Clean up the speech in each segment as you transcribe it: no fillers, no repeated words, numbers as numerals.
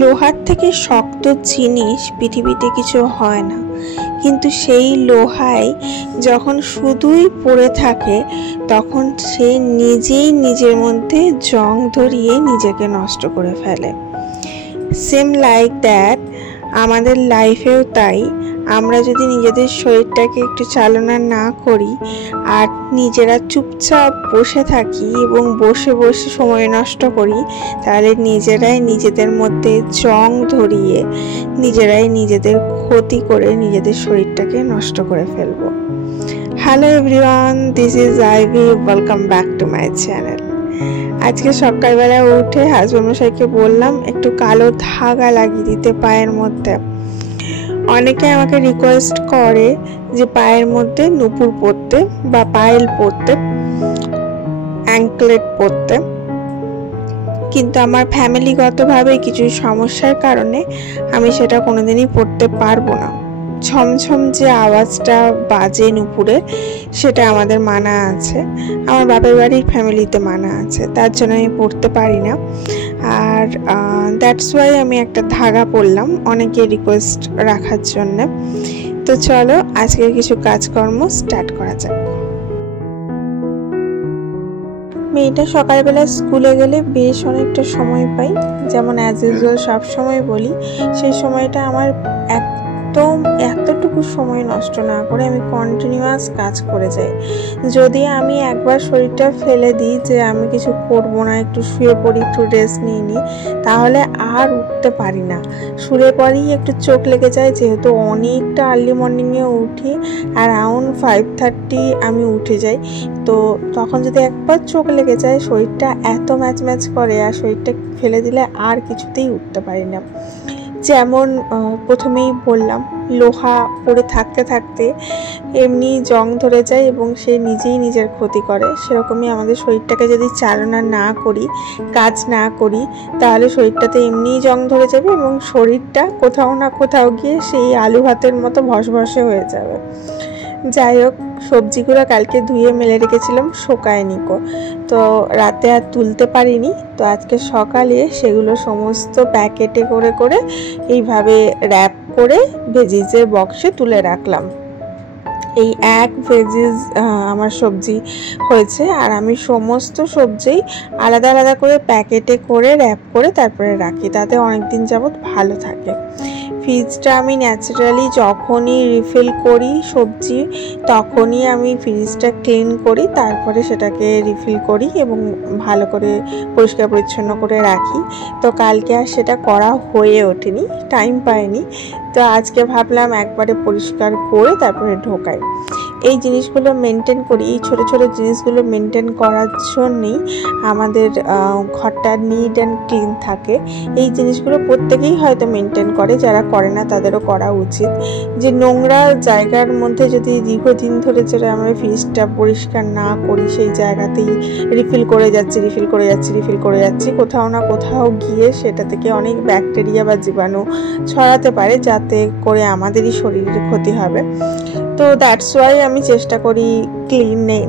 লোহার থেকে শক্ত জিনিস পৃথিবীতে কিছু হয় না, কিন্তু সেই লোহায় যখন শুধুই পড়ে থাকে তখন সে নিজেই নিজের মধ্যে জং ধরিয়ে নিজেকে নষ্ট করে ফেলে। সেম লাইক দ্যাট আমাদের লাইফেও তাই। আমরা যদি নিজেদের শরীরটাকে একটু চালনা না করি আর নিজেরা চুপচাপ বসে থাকি এবং বসে বসে সময় নষ্ট করি, তাহলে নিজেরাই নিজেদের মধ্যে জং ধরিয়ে নিজেরাই নিজেদের ক্ষতি করে নিজেদের শরীরটাকে নষ্ট করে ফেলবো। Hello everyone, this is Ivy, welcome back to my channel. আজকে সকালবেলা উঠে হাজবেন্ড মশাইকে বললাম একটু কালো ধাগা লাগিয়ে দিতে পায়ের মধ্যে। অনেকে আমাকে রিকোয়েস্ট করে যে পায়ের মধ্যে নুপুর পরতে বা পায়েল পরতে, অ্যাঙ্কলেট পরতে, কিন্তু আমার ফ্যামিলিগতভাবে কিছু সমস্যার কারণে আমি সেটা কোনোদিনই পরতে পারবো না। ছমছম যে আওয়াজটা বাজে নুপুরের, সেটা আমাদের মানা আছে, আমার বাপের বাড়ির ফ্যামিলিতে মানা আছে, তার জন্য আমি পরতে পারি না। আর দ্যাটস ওয়াই আমি একটা ধাগা পরলাম অনেকে রিকোয়েস্ট রাখার জন্য। তো চলো আজকে কিছু কাজকর্ম স্টার্ট করা যাক। মেয়েটা সকালবেলা স্কুলে গেলে বেশ অনেকটা সময় পাই, যেমন অ্যাজ ইউজুয়াল সবসময় বলি, সেই সময়টা আমার এতটুকু সময় নষ্ট না করে আমি কন্টিনিউয়াস কাজ করে যাই। যদি আমি একবার শরীরটা ফেলে দিই যে আমি কিছু করবো না, একটু শুয়ে পড়ি, একটু রেস্ট নিয়ে নিই, তাহলে আর উঠতে পারি না। শুলে পরেই একটু চোখ লেগে যায়, যেহেতু অনেকটা আর্লি মর্নিংয়ে উঠি, অ্যারাউন্ড 5:30 আমি উঠে যাই। তো তখন যদি একবার চোখ লেগে যায়, শরীরটা এত ম্যাচ করে আর শরীরটা ফেলে দিলে আর কিছুতেই উঠতে পারি না। যেমন প্রথমেই বললাম, লোহা পড়ে থাকতে থাকতে এমনি জং ধরে যায় এবং সে নিজেই নিজের ক্ষতি করে। সেরকমই আমাদের শরীরটাকে যদি চালনা না করি, কাজ না করি, তাহলে শরীরটাতে এমনিই জং ধরে যাবে এবং শরীরটা কোথাও না কোথাও গিয়ে সেই আলু ভাতের মতো ভসভসে হয়ে যাবে। যাই হোক, সবজিগুলো কালকে ধুয়ে মেলে রেখেছিলাম, শোকায়নি কো, তো রাতে আর তুলতে পারিনি। তো আজকে সকালে সেগুলো সমস্ত প্যাকেটে করে করে এইভাবে র্যাপ করে ভেজিজের বক্সে তুলে রাখলাম। এই এক ভেজিস আমার সবজি হয়েছে, আর আমি সমস্ত সবজি আলাদা আলাদা করে প্যাকেটে করে র্যাপ করে তারপরে রাখি, তাতে অনেক দিন যাবত ভালো থাকে। ফ্রিজটা আমি ন্যাচারালি যখনই রিফিল করি সবজি, তখনই আমি ফ্রিজটা ক্লিন করি, তারপরে সেটাকে রিফিল করি এবং ভালো করে পরিষ্কার পরিচ্ছন্ন করে রাখি। তো কালকে আর সেটা করা হয়ে ওঠেনি, টাইম পাইনি। তো আজকে ভাবলাম একবারে পরিষ্কার করে তারপরে ঢোকাই। এই জিনিসগুলো মেনটেন করি। এই ছোটো ছোটো জিনিসগুলো মেনটেন করার জন্যই আমাদের ঘরটা নিট অ্যান্ড ক্লিন থাকে। এই জিনিসগুলো প্রত্যেকেই হয়তো মেনটেন করে, যারা করে না তাদেরও করা উচিত। যে নোংরা জায়গার মধ্যে যদি দীর্ঘদিন ধরে যেটা আমরা ফ্রিজটা পরিষ্কার না করি, সেই জায়গাতেই রিফিল করে যাচ্ছি, কোথাও না কোথাও গিয়ে সেটা থেকে অনেক ব্যাকটেরিয়া বা জীবাণু ছড়াতে পারে, যাতে করে আমাদেরই শরীরের ক্ষতি হবে। তো দ্যাটস ওয়াই আমি চেষ্টা করি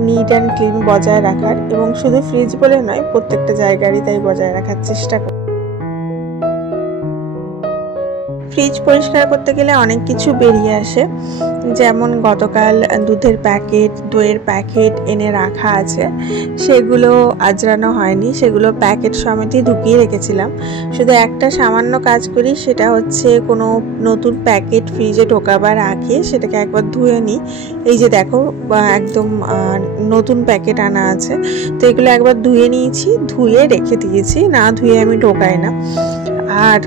নিট অ্যান্ড ক্লিন বজায় রাখার, এবং শুধু ফ্রিজ বলে নয়, প্রত্যেকটা জায়গারই তাই বজায় রাখার চেষ্টা করি। ফ্রিজ পরিষ্কার করতে গেলে অনেক কিছু বেরিয়ে আসে, যেমন গতকাল দুধের প্যাকেট, দইয়ের প্যাকেট এনে রাখা আছে, সেগুলো আজরানো হয়নি, সেগুলো প্যাকেট সমেতই ঢুকিয়ে রেখেছিলাম। শুধু একটা সামান্য কাজ করি, সেটা হচ্ছে কোনো নতুন প্যাকেট ফ্রিজে ঢোকাবার আগে সেটাকে একবার ধুয়ে নিই। এই যে দেখো, একদম নতুন প্যাকেট আনা আছে, তো এগুলো একবার ধুয়ে নিয়েছি, ধুয়ে রেখে দিয়েছি, না ধুয়ে আমি ঢোকাই না। আর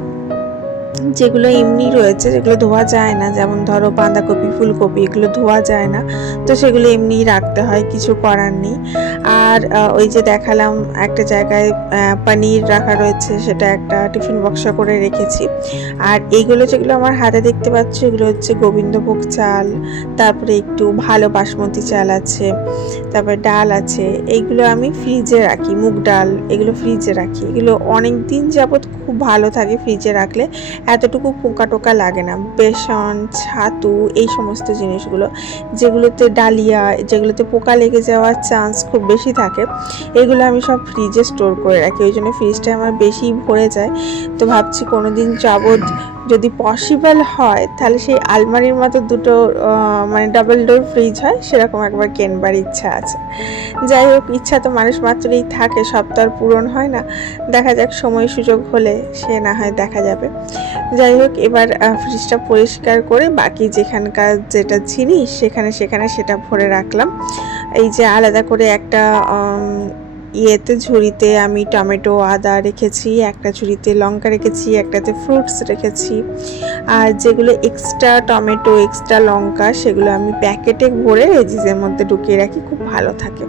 যেগুলো এমনি রয়েছে, যেগুলো ধোয়া যায় না, যেমন ধরো বাঁধাকপি, ফুলকপি, এগুলো ধোয়া যায় না, তো সেগুলো এমনি রাখতে হয়, কিছু করার নেই। আর ওই যে দেখালাম একটা জায়গায় পনির রাখা রয়েছে, সেটা একটা টিফিন বক্সে করে রেখেছি। আর এইগুলো যেগুলো আমার হাতে দেখতে পাচ্ছ, এগুলো হচ্ছে গোবিন্দভোগ চাল, তারপরে একটু ভালো বাসমতি চাল আছে, তারপরে ডাল আছে। এইগুলো আমি ফ্রিজে রাখি, মুগ ডাল, এগুলো ফ্রিজে রাখি। এগুলো অনেক দিন যাবত খুব ভালো থাকে ফ্রিজে রাখলে, এতটুকু পোকা টোকা লাগে না। বেসন, ছাতু, এই সমস্ত জিনিসগুলো, যেগুলোতে ডালিয়া, যেগুলোতে পোকা লেগে যাওয়ার চান্স খুব বেশি থাকে, এগুলো আমি সব ফ্রিজে স্টোর করে রাখি। ওই জন্য ফ্রিজটা আমার বেশি ভরে যায়। তো ভাবছি কোনোদিন যাবত যদি পসিবল হয়, তাহলে সেই আলমারির মতো দুটো মানে ডাবল ডোর ফ্রিজ হয়, সেরকম একবার কেনবার ইচ্ছা আছে। যাই হোক, ইচ্ছা তো মানুষ মাত্রই থাকে, সব তো আর পূরণ হয় না। দেখা যাক, সময় সুযোগ হলে সে না হয় দেখা যাবে। যাই হোক, এবার ফ্রিজটা পরিষ্কার করে বাকি যেখানকার যেটা জিনিস সেখানে সেটা ভরে রাখলাম। এই যে আলাদা করে একটা ঝুড়িতে আমি টমেটো, আদা রেখেছি, একটা ঝুড়িতে লঙ্কা রেখেছি, একটাতে ফ্রুটস রেখেছি। আর যেগুলো এক্সট্রা টমেটো, এক্সট্রা লঙ্কা, সেগুলো আমি প্যাকেটে ভরে রেজিজের মধ্যে ঢুকিয়ে রাখি, খুব ভালো থাকে।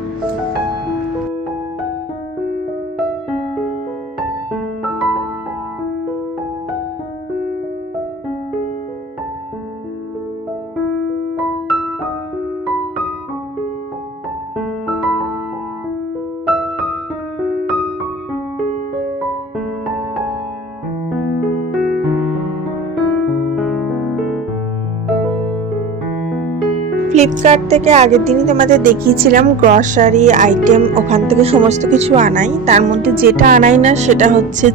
ফ্লিপকার্ট থেকে আগের দিনই তোমাদের দেখিয়েছিলাম গ্রসারি আইটেম, ওখান থেকে সমস্ত কিছু আনাই। তার মধ্যে যেটা আনাই না সেটা হচ্ছে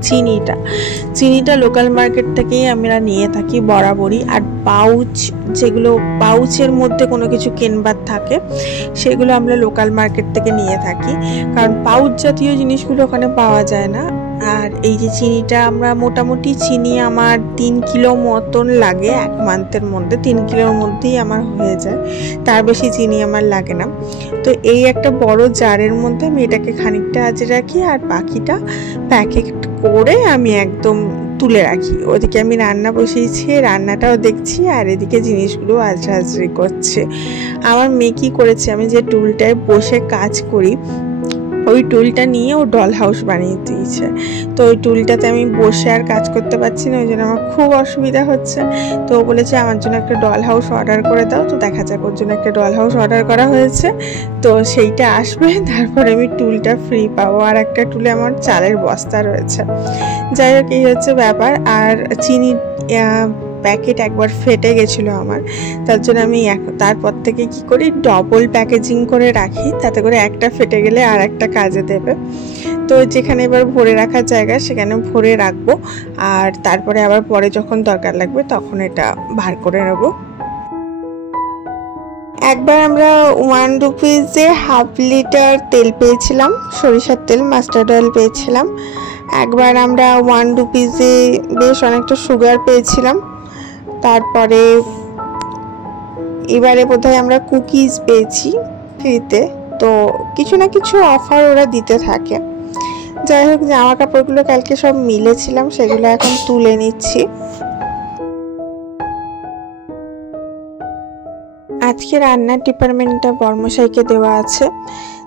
চিনিটা লোকাল মার্কেট থেকেই আমরা নিয়ে থাকি বরাবরই। আর পাউচ, যেগুলো পাউচের মধ্যে কোনো কিছু কেনবার থাকে, সেগুলো আমরা লোকাল মার্কেট থেকে নিয়ে থাকি, কারণ পাউচ জাতীয় জিনিসগুলো ওখানে পাওয়া যায় না। আর এই যে চিনিটা, আমরা মোটামুটি চিনি আমার 3 কিলো মতন লাগে এক মান্থের মধ্যে, 3 কিলোর মধ্যেই আমার হয়ে যায়, তার বেশি চিনি আমার লাগে না। তো এই একটা বড় জারের মধ্যে আমি এটাকে খানিকটা আজরে রাখি, আর বাকিটা প্যাকেট করে আমি একদম তুলে রাখি। ওদিকে আমি রান্না বসিয়েছি, রান্নাটাও দেখছি, আর এদিকে জিনিসগুলো আজরাজরি করছে। আমার মেয়ে কি করেছে, আমি যে টুলটায় বসে কাজ করি, ওই টুলটা নিয়ে ও ডল হাউস বানিয়ে দিয়েছে। তো ওই টুলটাতে আমি বসে আর কাজ করতে পারছি না, ওই জন্য আমার খুব অসুবিধা হচ্ছে। তো ও বলেছে আমার জন্য একটা ডল হাউস অর্ডার করে দাও। তো দেখা যাক, ওর জন্য একটা ডল হাউস অর্ডার করা হয়েছে, তো সেইটা আসবে, তারপরে আমি টুলটা ফ্রি পাবো। আর একটা টুলে আমার চালের বস্তা রয়েছে। যাই হোক, এই হচ্ছে ব্যাপার। আর চিনি প্যাকেট একবার ফেটে গেছিলো আমার, তার জন্য আমি তারপর থেকে কি করি, ডবল প্যাকেজিং করে রাখি, তাতে করে একটা ফেটে গেলে আর একটা কাজে দেবে। তো যেখানে এবার ভরে রাখার জায়গা, সেখানে ভরে রাখবো, আর তারপরে আবার পরে যখন দরকার লাগবে তখন এটা বার করে নেব। একবার আমরা 1 রুপিজে হাফ লিটার তেল পেয়েছিলাম, সরিষার তেল, মাস্টার্ড অয়েল পেয়েছিলাম। একবার আমরা 1 রুপিজে বেশ অনেকটা সুগার পেয়েছিলাম। তারপরে এবারে বোধহয় আমরা কুকিজ পেয়েছি ফ্রিতে। তো কিছু না কিছু অফার ওরা দিতে থাকে। যাই হোক, জামা কাপড়গুলো কালকে সব মিলেছিলাম, সেগুলো এখন তুলে নিচ্ছি। আজকে রান্নার ডিপার্টমেন্টটা বর্মশাইকে দেওয়া আছে,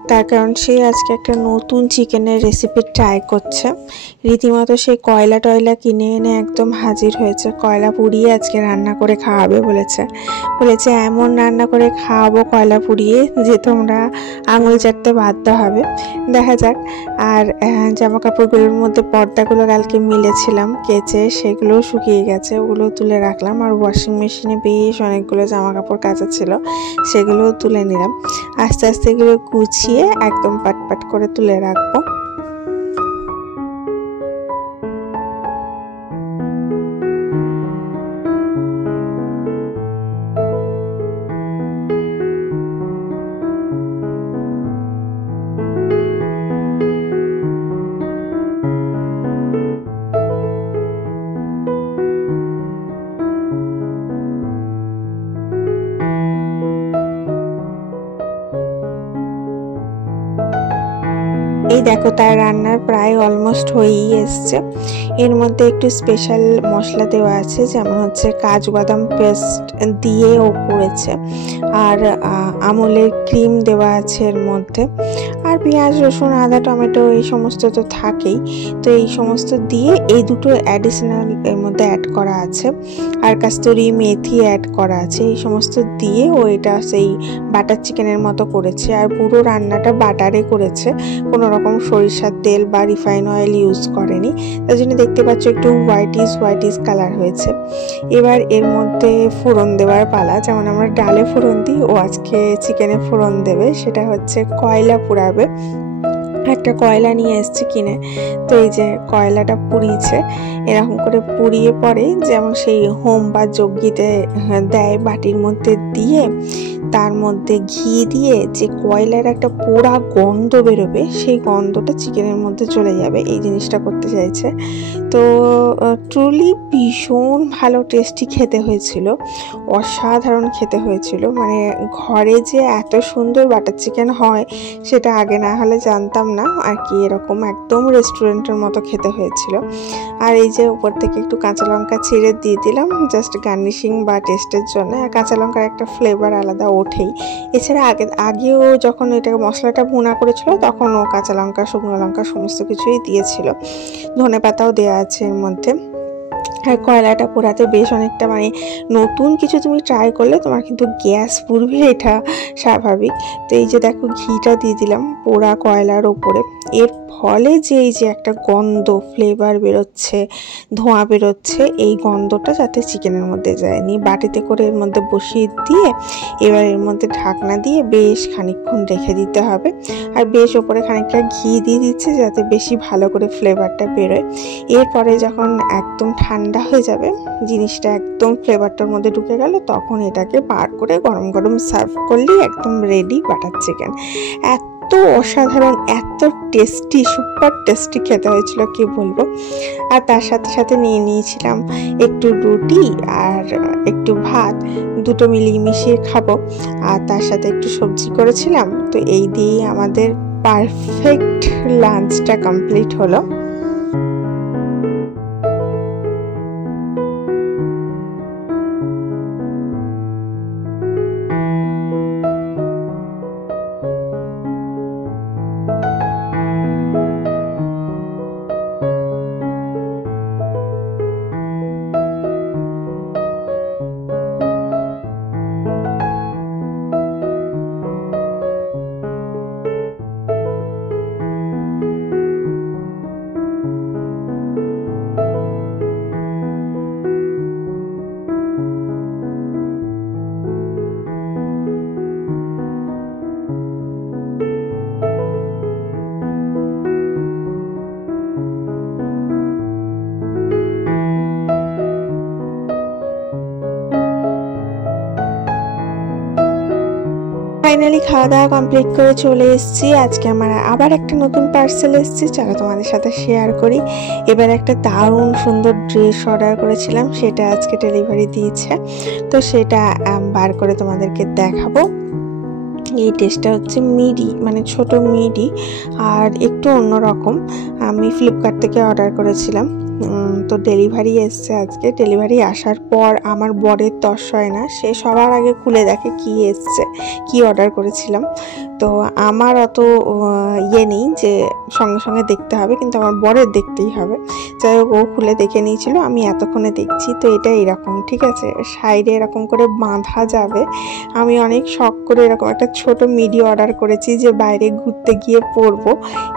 তার কারণ সে আজকে একটা নতুন চিকেনের রেসিপি ট্রাই করছে। রীতিমতো সেই কয়লা টয়লা কিনে এনে একদম হাজির হয়েছে, কয়লা পুড়িয়ে আজকে রান্না করে খাওয়াবে বলেছে এমন রান্না করে খাওয়াবো কয়লা পুড়িয়ে যে তোমরা আঙুল চাটতে বাধ্য হবে। দেখা যাক। আর জামা কাপড়গুলোর মধ্যে পর্দাগুলো কালকে মিলেছিলাম কেচে, সেগুলো শুকিয়ে গেছে, ওগুলো তুলে রাখলাম। আর ওয়াশিং মেশিনে বেশ অনেকগুলো জামা কাপড় কাচা ছিল, সেগুলোও তুলে নিলাম। আস্তে আস্তে এগুলো গুছিয়ে একদম পাট করে তুলে রাখবো। এই দেখো তার রান্নার প্রায় অলমোস্ট হয়েই এসছে। এর মধ্যে একটু স্পেশাল মশলা দেওয়া আছে, যেমন হচ্ছে কাজু বাদাম পেস্ট দিয়ে ও করেছে, আর আমলের ক্রিম দেওয়া আছে এর মধ্যে, আর পেঁয়াজ রসুন আদা টমেটো এই সমস্ত তো থাকেই। তো এই সমস্ত দিয়ে এই দুটো অ্যাডিশনাল এর মধ্যে অ্যাড করা আছে, আর কাস্তুরি মেথি অ্যাড করা আছে। এই সমস্ত দিয়ে ও এটা সেই বাটার চিকেনের মতো করেছে, আর পুরো রান্নাটা বাটারে করেছে, কোনো রকম সরিষার তেল বা রিফাইন অয়েল ইউজ করেনি। তার জন্য দেখতে পাচ্ছ একটু হোয়াইটিস কালার হয়েছে। এবার এর মধ্যে ফোড়ন দেওয়ার পালা, যেমন আমরা ডালে ফোড়ন দিই, ও আজকে চিকেনে ফোড়ন দেবে। সেটা হচ্ছে কয়লা পুড়াবে। একটা কয়লা নিয়ে এসছে কিনে, তো এই যে কয়লাটা পুড়িয়েছে, এরকম করে পুড়িয়ে পরে যেমন সেই হোম বা যজ্ঞিতে দেয় বাটির মধ্যে দিয়ে, তার মধ্যে ঘি দিয়ে যে কয়লার একটা পোড়া গন্ধ বেরোবে, সেই গন্ধটা চিকেনের মধ্যে চলে যাবে, এই জিনিসটা করতে চাইছে। তো ট্রুলি ভীষণ ভালো টেস্টি খেতে হয়েছিল, অসাধারণ খেতে হয়েছিল। মানে ঘরে যে এত সুন্দর বাটার চিকেন হয় সেটা আগে না হলে জানতাম না আর কি। এরকম একদম রেস্টুরেন্টের মতো খেতে হয়েছিল। আর এই যে উপর থেকে একটু কাঁচা লঙ্কা ছিঁড়ে দিয়ে দিলাম জাস্ট গার্নিশিং বা টেস্টের জন্য। আর কাঁচা লঙ্কার একটা ফ্লেভার আলাদা ওঠেই। এছাড়া আগেও যখন এটা মশলাটা ভুনা করেছিল তখন ও কাঁচা লঙ্কা শুকনো লঙ্কা সমস্ত কিছুই দিয়েছিল, ধনেপাতাও দেওয়া আছে এর মধ্যে। আর কয়লাটা পোড়াতে বেশ অনেকটা, মানে নতুন কিছু তুমি ট্রাই করলে তোমার কিন্তু গ্যাস পুড়বে, এটা স্বাভাবিক। তো এই যে দেখো ঘিটা দিয়ে দিলাম পোড়া কয়লার ওপরে, এর ফলে যে এই যে একটা গন্ধ ফ্লেভার বেরোচ্ছে, ধোঁয়া বেরোচ্ছে, এই গন্ধটা যাতে চিকেনের মধ্যে যায়নি। বাটিতে করে এর মধ্যে বসিয়ে দিয়ে এবার এর মধ্যে ঢাকনা দিয়ে বেশ খানিকক্ষণ রেখে দিতে হবে। আর বেশ ওপরে খানিকটা ঘি দিয়ে দিচ্ছে যাতে বেশি ভালো করে ফ্লেভারটা বেরোয়। এরপরে যখন একদম ঠান্ডা হয়ে যাবে, জিনিসটা একদম ফ্লেভারটার মধ্যে ঢুকে গেল, তখন এটাকে বার করে গরম গরম সার্ভ করলেই একদম রেডি বাটার চিকেন। এত অসাধারণ, এত টেস্টি, সুপার টেস্টি খেতে হয়েছিল কি বলবো। আর তার সাথে সাথে নিয়ে নিয়েছিলাম একটু রুটি আর একটু ভাত, দুটো মিলিয়ে মিশিয়ে খাবো। আর তার সাথে একটু সবজি করেছিলাম। তো এই দিয়েই আমাদের পারফেক্ট লাঞ্চটা কমপ্লিট হলো। ফাইনালি খাওয়া দাওয়া কমপ্লিট করে চলে এসেছি। আজকে আমার আবার একটা নতুন পার্সেল এসেছে, চলো তোমাদের সাথে শেয়ার করি। এবার একটা দারুণ সুন্দর ড্রেস অর্ডার করেছিলাম, সেটা আজকে ডেলিভারি দিয়েছে, তো সেটা বার করে তোমাদেরকে দেখাবো। এই ড্রেসটা হচ্ছে মিডি, মানে ছোট মিডি, আর একটু অন্যরকম। আমি ফ্লিপকার্ট থেকে অর্ডার করেছিলাম। তো ডেলিভারি এসছে আজকে। ডেলিভারি আসার পর আমার বরের তর হয় না, সে সবার আগে খুলে দেখে কি এসছে, কি অর্ডার করেছিলাম। তো আমার অত ইয়ে নেই যে সঙ্গে সঙ্গে দেখতে হবে, কিন্তু আমার বরের দেখতেই হবে। যাই হোক, ও খুলে দেখে নিয়েছিল, আমি এতক্ষণে দেখছি। তো এটা এরকম, ঠিক আছে, সাইডে এরকম করে বাঁধা যাবে। আমি অনেক শখ করে এরকম একটা ছোট মিডি অর্ডার করেছি যে বাইরে ঘুরতে গিয়ে পরবো।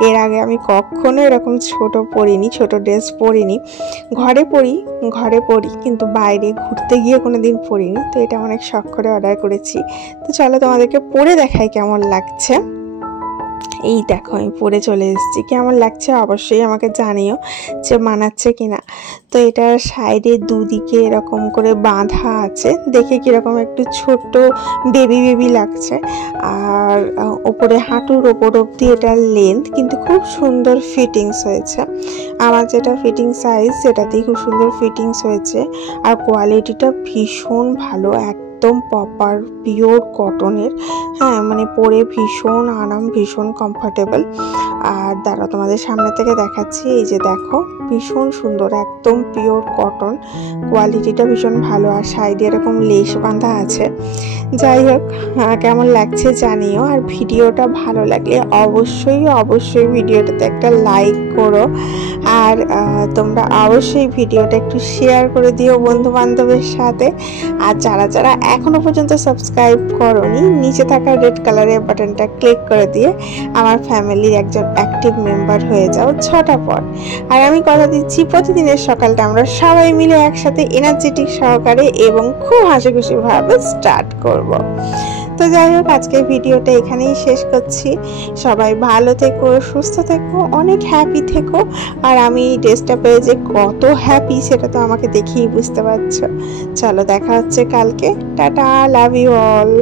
এর আগে আমি কখনো এরকম ছোট পরিনি, ছোট ড্রেস পরিনি। ঘরে পরি কিন্তু বাইরে ঘুরতে গিয়ে কোনোদিন পরিনি। তো এটা অনেক শখ করে অর্ডার করেছি। তো চলো তোমাদেরকে পরে দেখাই কেমন লাগছে। এই দেখো, আমি পরে চলে এসেছি। কেমন লাগছে অবশ্যই আমাকে জানিও যে মানাচ্ছে কিনা। তো এটার সাইডে দুদিকে এরকম করে বাঁধা আছে, দেখে কিরকম একটু ছোট্ট বেবি লাগছে। আর ওপরে হাঁটুর ওপর অব্দি এটার লেন্থ, কিন্তু খুব সুন্দর ফিটিংস হয়েছে। আমার যেটা ফিটিং সাইজ সেটাতেই খুব সুন্দর ফিটিংস হয়েছে। আর কোয়ালিটিটা ভীষণ ভালো, একদম প্রপার পিওর কটনের। হ্যাঁ, মানে পরে ভীষণ আরাম, ভীষণ কমফোর্টেবল। আর দাঁড়াও তোমাদের সামনে থেকে দেখাচ্ছি। এই যে দেখো, ভীষণ সুন্দর, একদম পিওর কটন, কোয়ালিটিটা ভীষণ ভালো। আর সাইডে এরকম লেস বাঁধা আছে। যাই হোক, কেমন লাগছে জানিও। আর ভিডিওটা ভালো লাগলে অবশ্যই ভিডিওটাতে একটা লাইক করো। আর তোমরা অবশ্যই ভিডিওটা একটু শেয়ার করে দিও বন্ধু বান্ধবের সাথে। আর যারা এখনো পর্যন্ত সাবস্ক্রাইব করোনি, নিচে থাকা রেড কালারের বাটনটা ক্লিক করে দিয়ে আমার ফ্যামিলির একজন অ্যাক্টিভ মেম্বার হয়ে যাও ঝটাপট। আর আমি কথা দিচ্ছি, প্রতিদিনের সকালটা আমরা সবাই মিলে একসাথে এনার্জেটিক সহকারে এবং খুব হাসিখুশি ভাবে স্টার্ট করব। তো যাই হোক, আজকের ভিডিওটা এখানেই শেষ করছি। সবাই ভালো থেকো, সুস্থ থেকো, অনেক হ্যাপি থেকো। আর আমি এই ড্রেসটা পেয়ে যে কত হ্যাপি সেটা তো আমাকে দেখেই বুঝতে পারছো। চলো, দেখা হচ্ছে কালকে। Tata, love you all.